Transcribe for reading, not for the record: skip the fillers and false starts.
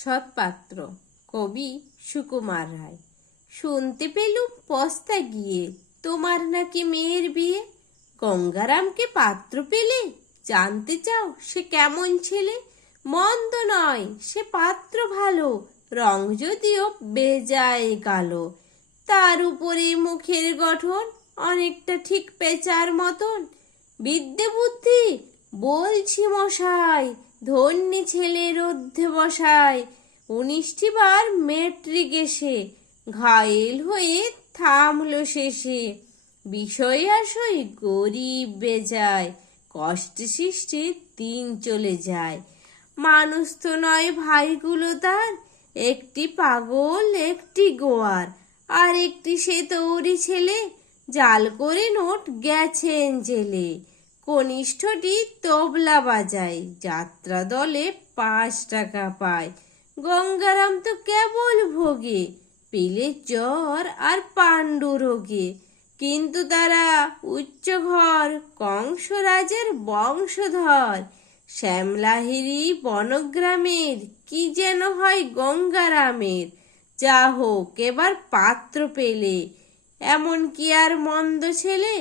সৎপাত্র। কবি সুকুমার রায়। শুনতে পেলুম পস্তা গিয়ে তোমার নাকি মেয়ের বিয়ে। গঙ্গারামকে পাত্র পেলে? জানতে চাও সে কেমন ছেলে? মন্দ নয় সে পাত্র ভালো, রং যদিও বেজায় কালো। তার উপরে মুখের গঠন অনেকটা ঠিক পেঁচার মতন। বিদ্যে বুদ্ধি বলছি মশাই, ধন্যী ছেলের অধ্যবসায়। 19টি বার মেট্রিক এসে ঘায়েল হয়ে থামলো শেষে। বিষয় আশয় গরিব বেজায়, কষ্টে সৃষ্টে দিন চলে যায়। মানুষ তো নয় ভাইগুলো তার, একটি পাগল একটি গোয়ার। আর একটি সে তৌরি ছেলে, জাল করে নোট গেছেন জেলে। কনিষ্ঠটি তবলা বাজায়, যাত্রা দলে 5 টাকা পায়। গঙ্গারাম তো কেবল ভোগে, পেলে জ্বর আর পাণ্ডু রোগে। কিন্তু তারা উচ্চ ঘর, কংসরাজের বংশধর। শ্যামলাহিরি বনগ্রামের, কি যেন হয় গঙ্গারামের। যা হোক এবার পাত্র পেলে, এমন কি আর মন্দ ছেলে?